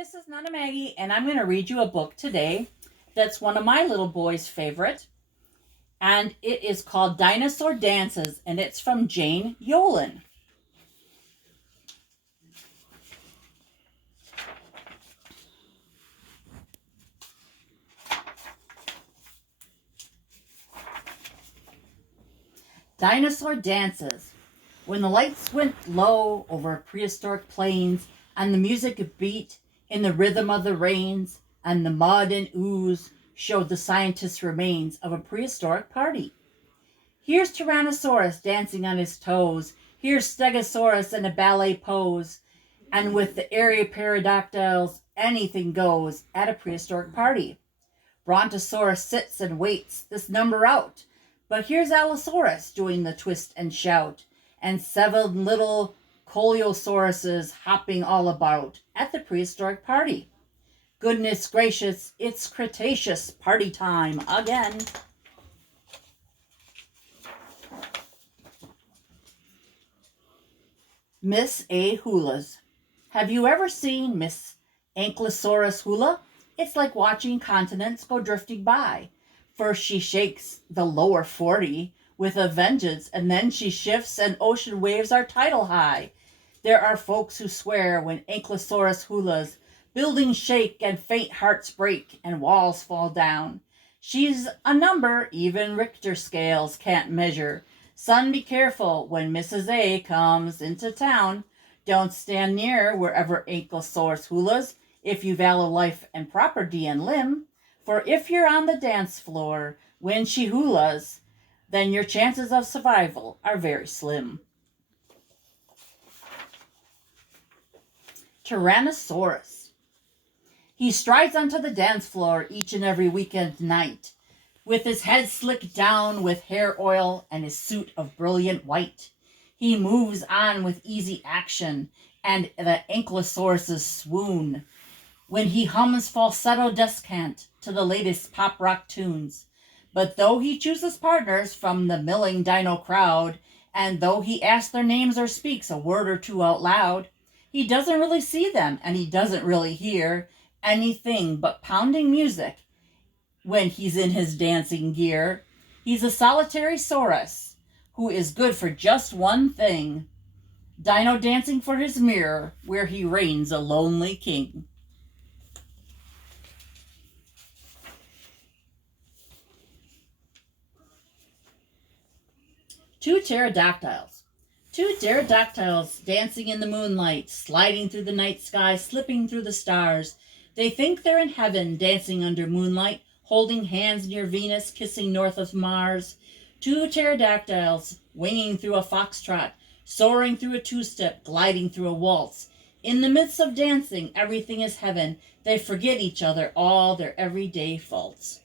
this is Nana Maggie, and I'm going to read you a book today that's one of my little boy's favorite, and it is called Dinosaur Dances, and it's from Jane Yolen. Dinosaur Dances. When the lights went low over prehistoric plains, and the music beat in the rhythm of the rains, and the mud and ooze showed the scientists' remains of a prehistoric party. Here's Tyrannosaurus dancing on his toes. Here's Stegosaurus in a ballet pose. And with the airy pterodactyls, anything goes at a prehistoric party. Brontosaurus sits and waits this number out. But here's Allosaurus doing the twist and shout, and 7 little Coleosauruses hopping all about at the prehistoric party. Goodness gracious, it's Cretaceous party time again. Miss A. Hulas. Have you ever seen Miss Ankylosaurus Hula? It's like watching continents go drifting by. First she shakes the lower 40 with a vengeance, and then she shifts and ocean waves are tidal high. There are folks who swear when Ankylosaurus Hulas, buildings shake and faint hearts break and walls fall down. She's a number even Richter scales can't measure. Son, be careful when Mrs. A comes into town. Don't stand near wherever Ankylosaurus Hulas if you value life and property and limb. For if you're on the dance floor when she hulas, then your chances of survival are very slim. Tyrannosaurus. He strides onto the dance floor each and every weekend night, with his head slicked down with hair oil and his suit of brilliant white. He moves on with easy action and the Ankylosaurus' swoon when he hums falsetto descant to the latest pop rock tunes. But though he chooses partners from the milling dino crowd, and though he asks their names or speaks a word or two out loud, he doesn't really see them and he doesn't really hear anything but pounding music when he's in his dancing gear. He's a solitary saurus who is good for just one thing: dino dancing for his mirror where he reigns a lonely king. Two pterodactyls. Two pterodactyls dancing in the moonlight, sliding through the night sky, slipping through the stars. They think they're in heaven, dancing under moonlight, holding hands near Venus, kissing north of Mars. Two pterodactyls winging through a foxtrot, soaring through a two-step, gliding through a waltz. In the midst of dancing, everything is heaven. They forget each other, all their everyday faults.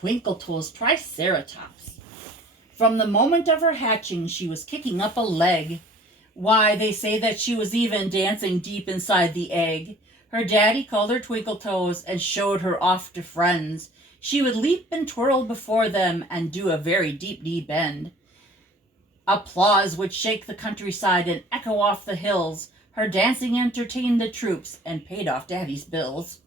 Twinkletoes Triceratops. From the moment of her hatching, she was kicking up a leg. Why, they say that she was even dancing deep inside the egg. Her daddy called her Twinkletoes and showed her off to friends. She would leap and twirl before them and do a very deep knee bend. Applause would shake the countryside and echo off the hills. Her dancing entertained the troops and paid off daddy's bills.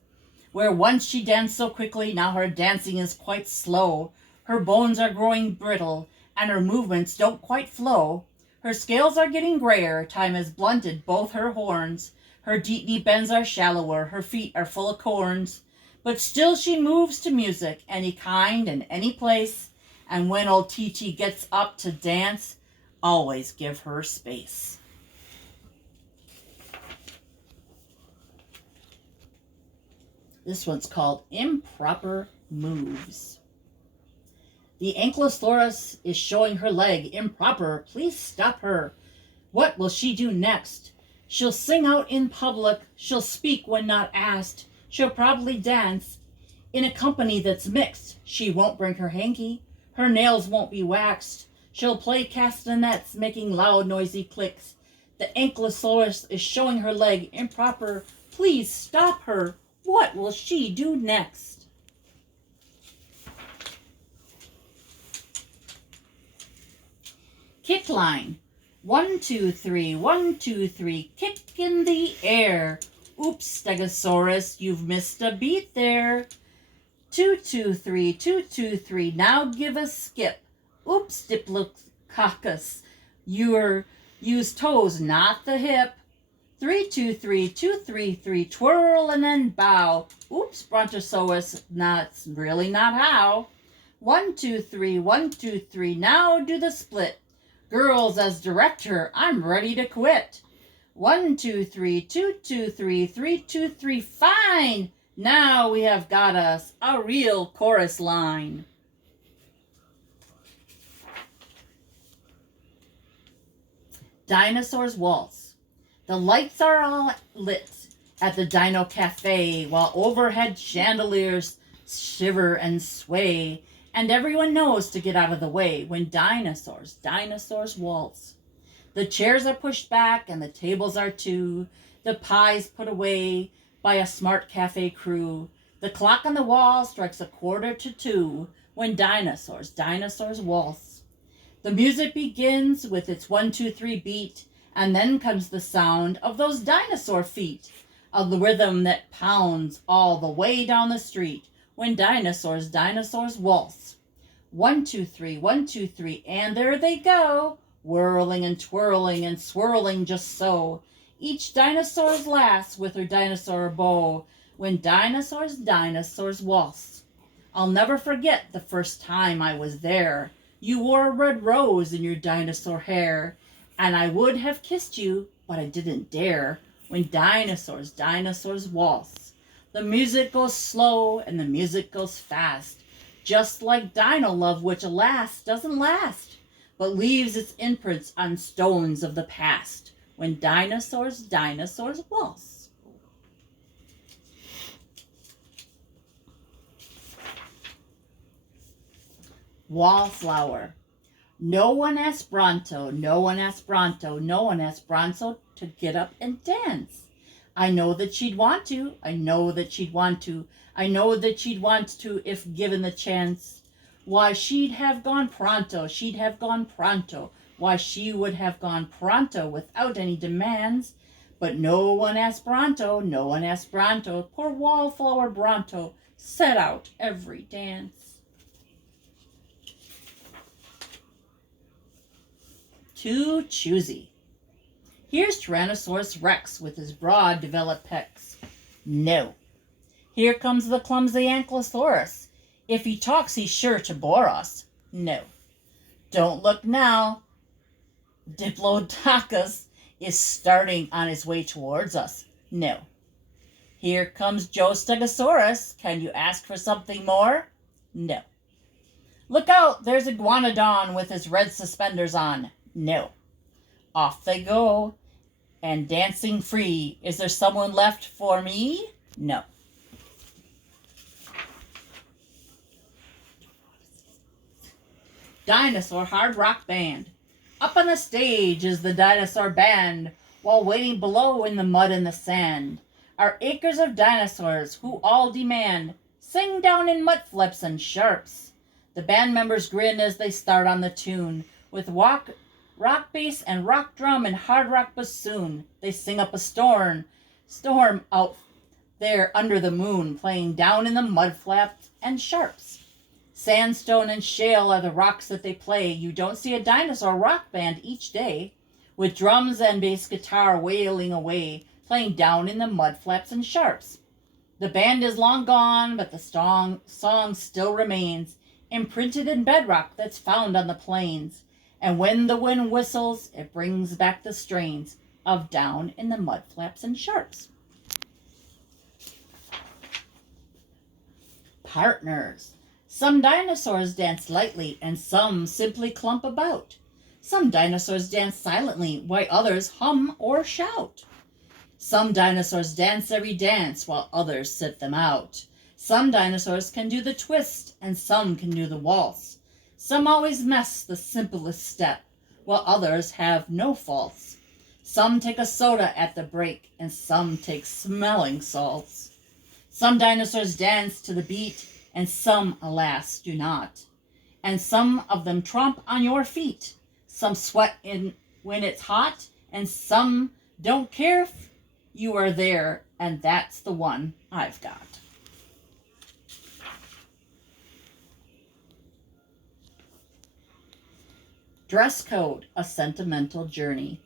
Where once she danced so quickly, now her dancing is quite slow. Her bones are growing brittle, and her movements don't quite flow. Her scales are getting grayer, time has blunted both her horns. Her deep knee bends are shallower, her feet are full of corns. But still she moves to music, any kind and any place. And when old TT gets up to dance, always give her space. This one's called Improper Moves. The Ankylosaurus is showing her leg improper. Please stop her. What will she do next? She'll sing out in public. She'll speak when not asked. She'll probably dance in a company that's mixed. She won't bring her hanky. Her nails won't be waxed. She'll play castanets, making loud, noisy clicks. The Ankylosaurus is showing her leg improper. Please stop her. What will she do next? Kick line. 1, 2, 3, 1, 2, 3, kick in the air. Oops, Stegosaurus, you've missed a beat there. 2, 2, 3, 2, 2, 3, now give a skip. Oops, Diplodocus, you're use toes, not the hip. 3, 2, 3, 2, 3, 3, twirl and then bow. Oops, Brontosaurus, not how. 1, 2, 3, 1, 2, 3, now do the split. Girls, as director, I'm ready to quit. 1, 2, 3, 2, 2, 3, 3, 2, 3, fine. Now we have got us a real chorus line. Dinosaurs Waltz. The lights are all lit at the Dino Cafe, while overhead chandeliers shiver and sway, and everyone knows to get out of the way when dinosaurs waltz. The chairs are pushed back and the tables are too, the pies put away by a smart cafe crew. The clock on the wall strikes 1:45 when dinosaurs waltz. The music begins with its 1, 2, 3 beat, and then comes the sound of those dinosaur feet, a rhythm that pounds all the way down the street when dinosaurs waltz. 1, 2, 3, 1, 2, 3, and there they go, whirling and twirling and swirling just so. Each dinosaur's last with her dinosaur bow when dinosaurs waltz. I'll never forget the first time I was there. You wore a red rose in your dinosaur hair, and I would have kissed you, but I didn't dare when dinosaurs waltz. The music goes slow and the music goes fast, just like Dino Love, which alas doesn't last, but leaves its imprints on stones of the past when dinosaurs waltz. Wallflower. No one asked Bronto to get up and dance. I know that she'd want to if given the chance. Why, she'd have gone pronto. Why, she would have gone pronto without any demands. But no one asked Bronto. Poor Wallflower Bronto set out every dance. Too choosy. Here's Tyrannosaurus Rex with his broad developed pecs. No. Here comes the clumsy Ankylosaurus. If he talks, he's sure to bore us. No. Don't look now. Diplodocus is starting on his way towards us. No. Here comes Joe Stegosaurus. Can you ask for something more? No. Look out, there's Iguanodon with his red suspenders on. No. Off they go, and dancing free. Is there someone left for me? No. Dinosaur Hard Rock Band. Up on the stage is the dinosaur band, while waiting below in the mud and the sand are acres of dinosaurs who all demand, sing down in mud flaps and sharps. The band members grin as they start on the tune, with rock bass and rock drum and hard rock bassoon. They sing up a storm out there under the moon, playing down in the mud flaps and sharps. Sandstone and shale are the rocks that they play. You don't see a dinosaur rock band each day, with drums and bass guitar wailing away, playing down in the mud flaps and sharps. The band is long gone, but the song still remains, imprinted in bedrock that's found on the plains. And when the wind whistles, it brings back the strains of down in the mud flaps and sharps. Partners. Some dinosaurs dance lightly and some simply clump about. Some dinosaurs dance silently while others hum or shout. Some dinosaurs dance every dance while others sit them out. Some dinosaurs can do the twist and some can do the waltz. Some always mess the simplest step, while others have no faults. Some take a soda at the break, and some take smelling salts. Some dinosaurs dance to the beat, and some, alas, do not. And some of them tromp on your feet. Some sweat in when it's hot, and some don't care if you are there, and that's the one I've got. Dress code, a sentimental journey.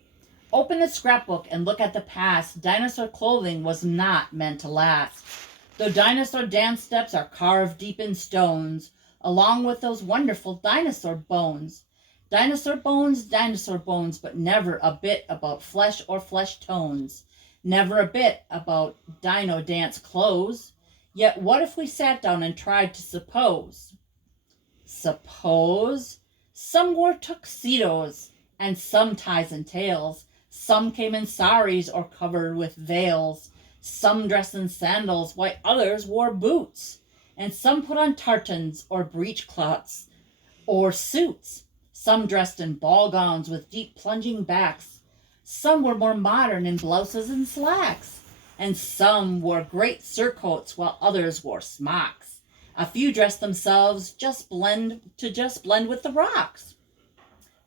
Open a scrapbook and look at the past. Dinosaur clothing was not meant to last. Though dinosaur dance steps are carved deep in stones, along with those wonderful dinosaur bones. Dinosaur bones, but never a bit about flesh or flesh tones. Never a bit about dino dance clothes. Yet what if we sat down and tried to suppose? Suppose some wore tuxedos and some ties and tails. Some came in saris or covered with veils. Some dressed in sandals, while others wore boots. And some put on tartans or breechcloths or suits. Some dressed in ball gowns with deep plunging backs. Some were more modern in blouses and slacks. And some wore great surcoats while others wore smocks. A few dressed themselves just blend with the rocks.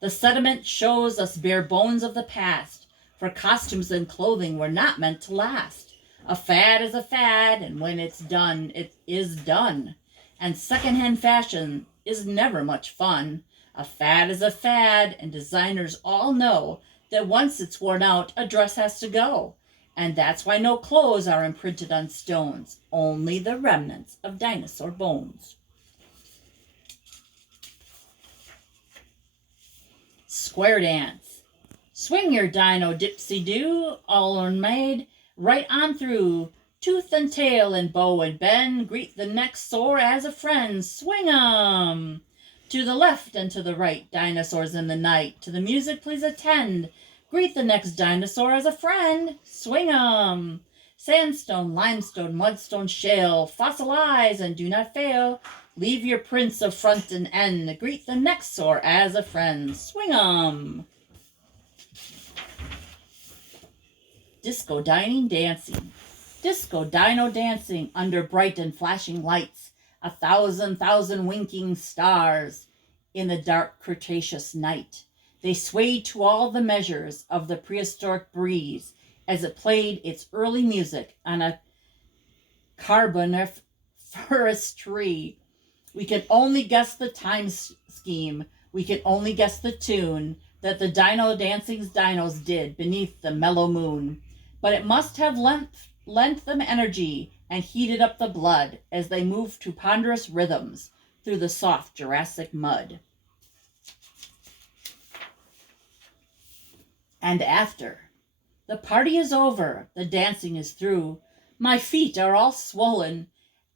The sediment shows us bare bones of the past, for costumes and clothing were not meant to last. A fad is a fad, and when it's done, it is done. And secondhand fashion is never much fun. A fad is a fad, and designers all know that once it's worn out, a dress has to go. And that's why no clothes are imprinted on stones, only the remnants of dinosaur bones. Square dance. Swing your dino dipsy-do, all unmade, right on through, tooth and tail and bow and bend, greet the next soar as a friend, swing 'em! To the left and to the right, dinosaurs in the night, to the music please attend, greet the next dinosaur as a friend, swing 'em! Sandstone, limestone, mudstone, shale, fossilize and do not fail, leave your prints of front and end, greet the next soar as a friend, swing 'em! Disco dining dancing. Disco dino dancing under bright and flashing lights, a thousand winking stars in the dark Cretaceous night. They swayed to all the measures of the prehistoric breeze as it played its early music on a carboniferous tree. We can only guess the time scheme. We can only guess the tune that the dino dancing's dinos did beneath the mellow moon. But it must have lent them energy and heated up the blood as they moved to ponderous rhythms through the soft Jurassic mud. And after the party is over, the dancing is through, my feet are all swollen.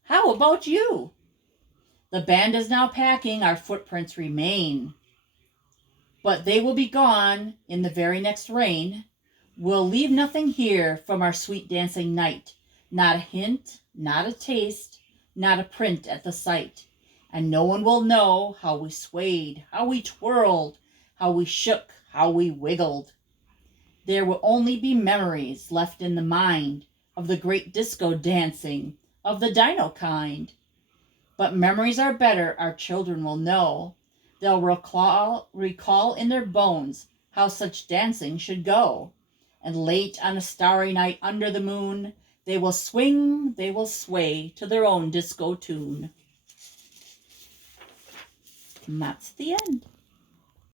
How about you? The band is now packing, our footprints remain, but they will be gone in the very next rain. We'll leave nothing here from our sweet dancing night, not a hint, not a taste, not a print at the sight, and no one will know how we swayed, how we twirled, how we shook, how we wiggled. There will only be memories left in the mind of the great disco dancing of the dino kind. But memories are better, our children will know. They'll recall in their bones how such dancing should go. And late on a starry night under the moon, they will swing, they will sway to their own disco tune. And that's the end.